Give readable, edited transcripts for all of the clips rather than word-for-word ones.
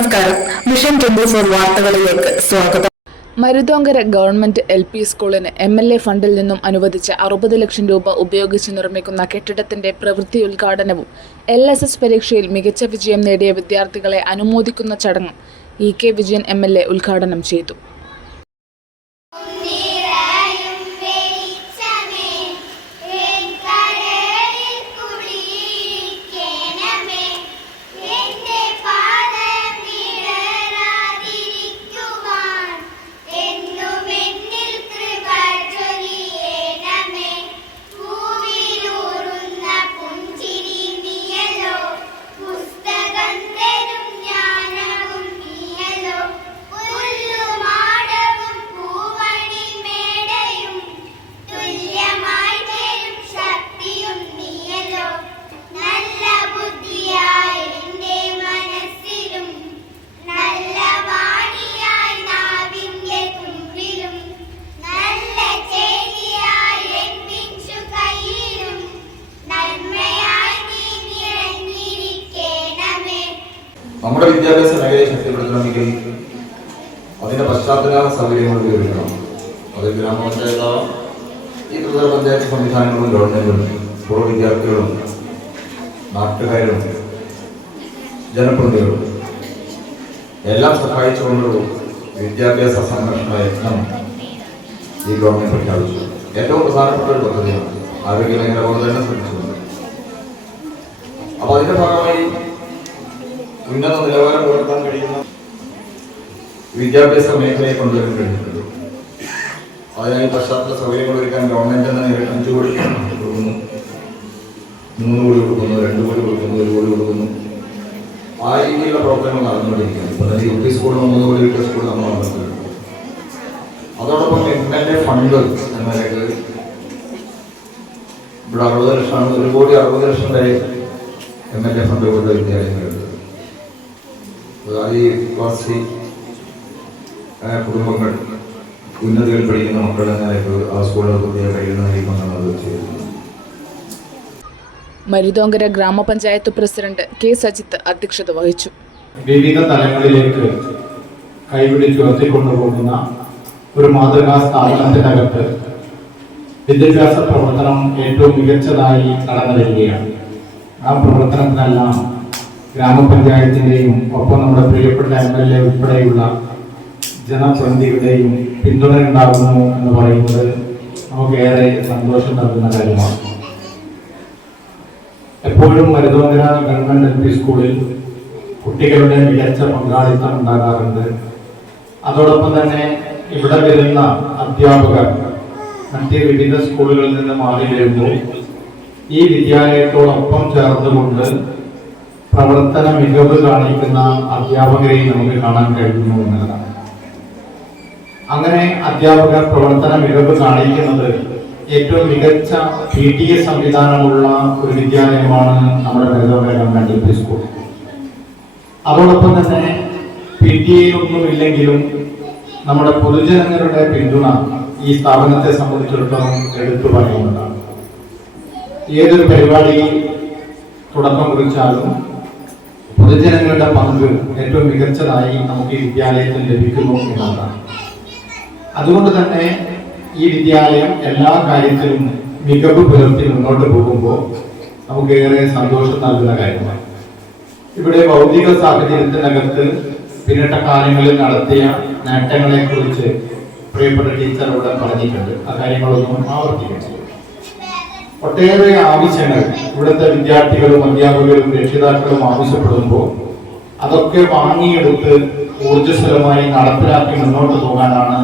നമസ്കാരം. മിഷൻ 24 വാർത്തകളിലേക്ക് സ്വാഗതം. മരുതോങ്കര ഗവൺമെന്റ് LP സ്കൂളിന് MLA ഫണ്ടിൽ നിന്നും അനുവദിച്ച 60 ലക്ഷം രൂപ ഉപയോഗിച്ച് നിർമ്മിക്കുന്ന കെട്ടിടത്തിന്റെ പ്രവൃത്തി ഉദ്ഘാടനവും LSS പരീക്ഷയിൽ മികച്ച വിജയം നേടിയ വിദ്യാർത്ഥികളെ അനുമോദിക്കുന്ന ചടങ്ങും EK വിജയൻ MLA ഉദ്ഘാടനം ചെയ്തു. നമ്മുടെ വിദ്യാഭ്യാസ മേഖലയെ ശക്തിപ്പെടുത്തണമെങ്കിൽ അതിന്റെ പശ്ചാത്തല സൗകര്യങ്ങൾ ഉപയോഗിക്കണം. അത് ഗ്രാമപഞ്ചായത്താവാം, ഈ ത്രിതല പഞ്ചായത്ത് സംവിധാനങ്ങളും ഗവൺമെന്റും പൂർവ്വ വിദ്യാർത്ഥികളും നാട്ടുകാരും ജനപ്രതിനിധികളും എല്ലാം സഹായിച്ചുകൊണ്ടൊരു വിദ്യാഭ്യാസ സംരക്ഷണ യജ്ഞം ഈ ഗവൺമെന്റ് പ്രഖ്യാപിച്ചു. ഏറ്റവും പ്രധാനപ്പെട്ട ഒരു പദ്ധതിയാണ് ആരോഗ്യ മേഖല പോലെ തന്നെ ശ്രമിച്ചുകൊണ്ട്. അപ്പോൾ അതിന്റെ ഭാഗമായി ഉന്നത നിലവാരം പുലർത്താൻ കഴിയുന്ന വിദ്യാഭ്യാസ മേഖലയെ കൊണ്ടുവരാൻ കഴിഞ്ഞിട്ടുണ്ട്. അതിനായി പശ്ചാത്തല സൗകര്യങ്ങൾ ഒരുക്കാൻ ഗവൺമെന്റ് തന്നെ നേരിട്ട് 5 കോടി കൊടുക്കുന്നു, 3 കോടി കൊടുക്കുന്നു, 2 കോടി കൊടുക്കുന്നു, 1 കോടി കൊടുക്കുന്നു. ആ രീതിയിലുള്ള പ്രവർത്തനങ്ങൾ നടന്നുകൊണ്ടിരിക്കുകയാണ്. ഇപ്പോൾ തന്നെ UP സ്കൂളിൽ 3 കോടി കിട്ടിയ സ്കൂൾ നമ്മൾ നടത്തുന്നുണ്ട്. അതോടൊപ്പം MLA ഫണ്ട് എന്ന നിലയ്ക്ക് ഇവിടെ 60 ലക്ഷമാണ്, 1 കോടി 60 ലക്ഷം വരെ MLA ഫണ്ട് കൊടുത്ത വിദ്യാലയങ്ങളുണ്ട്. ആദിവാസി കുടുംബങ്ങൾ ഉന്നതിയിൽ പഠിക്കുന്ന മക്കളെ ആ സ്കൂളുകൾ കഴിയുന്നതായിക്കൊണ്ടാണ് അത് ചെയ്യുന്നത്. മരുതോങ്കര ഗ്രാമപഞ്ചായത്ത് പ്രസിഡന്റ് K സജിത്ത് അധ്യക്ഷത വഹിച്ചു. വിവിധ തലങ്ങളിലേക്ക് കൈപിടിച്ചുയർത്തിക്കൊണ്ടുപോകുന്ന ഒരു മാതൃകാ സ്ഥാപനത്തിനകത്ത് വിദ്യാഭ്യാസ പ്രവർത്തനം ഏറ്റവും മികച്ചതായി നടന്നു വരികയാണ്. ആ പ്രവർത്തനത്തിനെല്ലാം ഗ്രാമപഞ്ചായത്തിൻ്റെയും ഒപ്പം നമ്മുടെ പ്രിയപ്പെട്ട MLA ഉൾപ്പെടെയുള്ള ജനപ്രതിനിധികളുടെയും പിന്തുണ ഉണ്ടാകുന്നു എന്ന് പറയുന്നത് നമുക്കേറെ സന്തോഷം നൽകുന്ന കാര്യമാണ്. എപ്പോഴും മരുതോങ്കര ഗവൺമെന്റ് LP സ്കൂളിൽ കുട്ടികളുടെ മികച്ച പങ്കാളിത്തം ഉണ്ടാകാറുണ്ട്. അതോടൊപ്പം തന്നെ ഇവിടെ വരുന്ന അധ്യാപകർ മറ്റ് വിവിധ സ്കൂളുകളിൽ നിന്ന് മാറി വരുമ്പോൾ ഈ വിദ്യാലയത്തോടൊപ്പം ചേർന്നുകൊണ്ട് പ്രവർത്തന മികവ് കാണിക്കുന്ന അധ്യാപകരെയും നമുക്ക് കാണാൻ കഴിയുന്നു എന്നതാണ്. അങ്ങനെ അധ്യാപകർ പ്രവർത്തന മികവ് കാണിക്കുന്നത് ഏറ്റവും മികച്ച PTA സംവിധാനമുള്ള ഒരു വിദ്യാലയമാണ് നമ്മുടെ മരുതോങ്കര ഗവൺമെന്റ് LP സ്കൂൾ. അതോടൊപ്പം തന്നെ PTA ഇല്ലെങ്കിലും നമ്മുടെ പൊതുജനങ്ങളുടെ പിന്തുണ ഈ സ്ഥാപനത്തെ സംബന്ധിച്ചിടത്തോളം എടുത്തു പറയുന്നതാണ്. ഏതൊരു പരിപാടി തുടക്കം കുറിച്ചാലും പൊതുജനങ്ങളുടെ പങ്ക് ഏറ്റവും മികച്ചതായി നമുക്ക് ഈ വിദ്യാലയത്തിൽ ലഭിക്കുന്നു എന്നതാണ്. അതുകൊണ്ട് തന്നെ ഈ വിദ്യാലയം എല്ലാ കാര്യത്തിലും മികവ് പുലർത്തി മുന്നോട്ട് പോകുമ്പോൾ നമുക്ക് ഏറെ സന്തോഷം നൽകുന്ന കാര്യമാണ്. ഇവിടെ ഭൗതിക സാഹചര്യത്തിനകത്ത് പിന്നിട്ട കാലങ്ങളിൽ നടത്തിയ നേട്ടങ്ങളെ കുറിച്ച് പ്രിയപ്പെട്ട ടീച്ചറോട് പറഞ്ഞിട്ടുണ്ട്. ആ കാര്യങ്ങളൊന്നും ആവർത്തിക്കുന്നത്. ഒട്ടേറെ ആവശ്യങ്ങൾ ഇവിടുത്തെ വിദ്യാർത്ഥികളും അധ്യാപകരും രക്ഷിതാക്കളും ആവശ്യപ്പെടുമ്പോൾ അതൊക്കെ വാങ്ങിയെടുത്ത് ഊർജ്ജസ്വലമായി നടപ്പിലാക്കി മുന്നോട്ട് പോകാനാണ്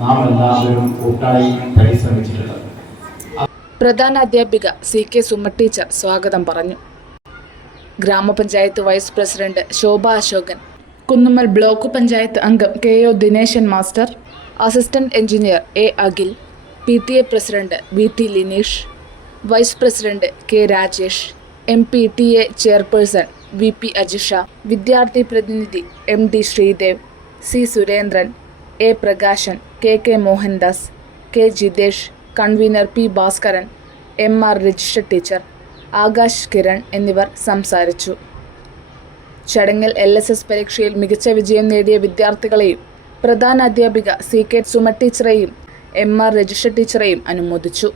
നാം എല്ലാവരും കൂട്ടായി പരിശ്രമിച്ചിട്ടുള്ളത്. പ്രധാന അധ്യാപിക CK സുമ ടീച്ചർ സ്വാഗതം പറഞ്ഞു. ഗ്രാമപഞ്ചായത്ത് vice president Shobha Ashokan, Kunnummal block panchayat അംഗം KO Dineshan master, assistant engineer A Akhil, PTA president VT Lineesh, vice president K Rajesh, MPTA chairperson VP Ajisha, വിദ്യാർത്ഥി പ്രതിനിധി MD Sreedev, C Surendran, A Prakashan, KK Mohandas, K Jithesh, convener P Bhaskaran, MR രജിസ്റ്റർ ടീച്ചർ, ആകാശ് കിരൺ എന്നിവർ സംസാരിച്ചു. ചടങ്ങിൽ LSS പരീക്ഷയിൽ മികച്ച വിജയം നേടിയ വിദ്യാർത്ഥികളെയും പ്രധാന അധ്യാപിക CK സുമ ടീച്ചറെയും MR രജിഷ ടീച്ചറെയും അനുമോദിച്ചു.